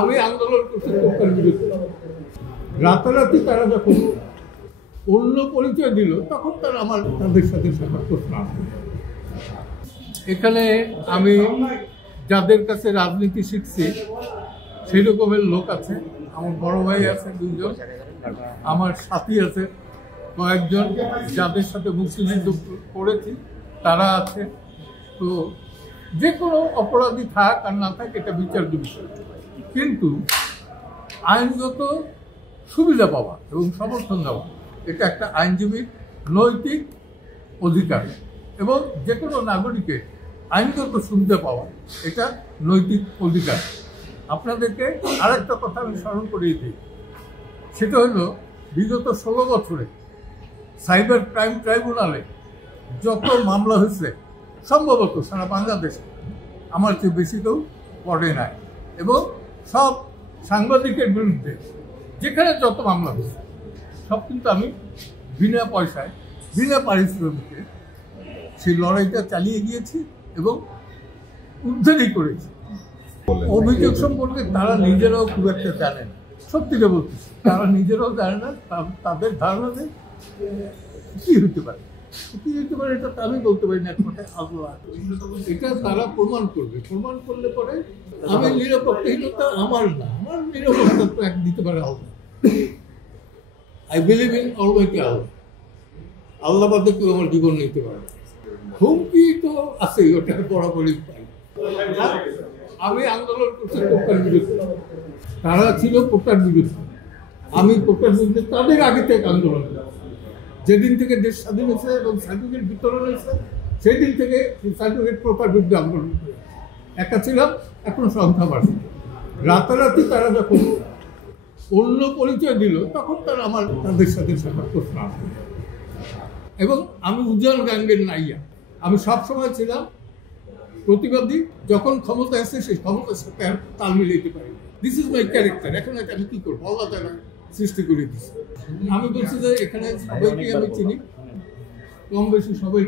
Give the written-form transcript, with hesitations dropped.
আমি আন্দোলন করতে রাতারাতি তারা যখন অন্য পরিচয় দিল তখন তারা তাদের সাথে প্রশ্ন আসে। এখানে আমি যাদের কাছে রাজনীতি শিখছি সেই রকমের লোক আছে। আমার বড় ভাই আছে 2 জন, আমার সাথী আছে কয়েকজন, যাদের সাথে মুক্তিযুদ্ধ করেছি তারা আছে। তো যে কোনো অপরাধী থাক আর না থাক এটা বিচার্য বিষয়, কিন্তু আইনগত সুবিধা পাওয়া এবং সমর্থন দেওয়া এটা একটা আইনজীবীর নৈতিক অধিকার, এবং যে কোনো নাগরিকের আইনগত সুবিধা পাওয়া এটা নৈতিক অধিকার। আপনাদেরকে আরেকটা কথা আমি স্মরণ করিয়ে দিই, সেটা হলো বিগত 16 বছরে সাইবার ক্রাইম ট্রাইব্যুনালে যত মামলা হয়েছে সম্ভবত সারা বাংলাদেশে আমার চেয়ে বেশি কেউ পড়ে নাই, এবং সব সাংবাদিকের বিরুদ্ধে যেখানে যত মামলা হয়েছে সব কিন্তু আমি বিনা পয়সায় বিনা পারিশ্রমিকে সেই লড়াইটা চালিয়ে গিয়েছি এবং উদ্ধারই করেছি। অভিযোগ সম্পর্কে তারা নিজেরাও খুব একটা জানে না, সত্যিটা বলতেছি, তারা নিজেরাও জানে না। তাদের ধারণা নেই কি হতে পারে, কি হতে পারে এটা আমি বলতে পারি না। এক কথায় আল্লাহ, এটা তারা প্রমাণ করবে। প্রমাণ করলে পরে আমি নিরপেক্ষহীনতা আমার না, আমার নিরপেক্ষতা তো এক দিতে পারে আল্লাহ। আই বিলিভ ইন অলমাইটি আল্লাহ। আল্লাহ বাদে কেউ আমার জীবন নিতে পারে না। হুমকি তো আছে, ওটা বরাবরই পাই। আমি আন্দোলন করছি কোটার বিরুদ্ধে, তারা ছিল কোটার বিরুদ্ধে, আমি কোটার বিরুদ্ধে তাদের আগে থেকে আন্দোলন করি। যেদিন থেকে দেশ স্বাধীন হয়েছে এবং সার্টিফিকেট বিতরণ হয়েছে সেই দিন থেকে সার্টিফিকেট প্রপার বিরুদ্ধে আন্দোলন করি। একা ছিলাম, এখন সংখ্যা বাড়ছে। রাতারাতি তারা যখন অন্য পরিচয় দিল তখন তারা তাদের সাথে প্রশ্ন আসে। এবং আমি উজ্জ্বল গাঙ্গের নাইয়া, আমি সবসময় ছিলাম প্রতিবাদী। যখন ক্ষমতা আসছে সেই ক্ষমতার সাথে তাল মিলাইতে পারি। This is my character. এখন আমি কি করবো, আল্লাহ তাআলা সৃষ্টি করে দিচ্ছে। আমি বলছি যে এখানে সবাইকে আমি চিনি, কম বেশি সবাই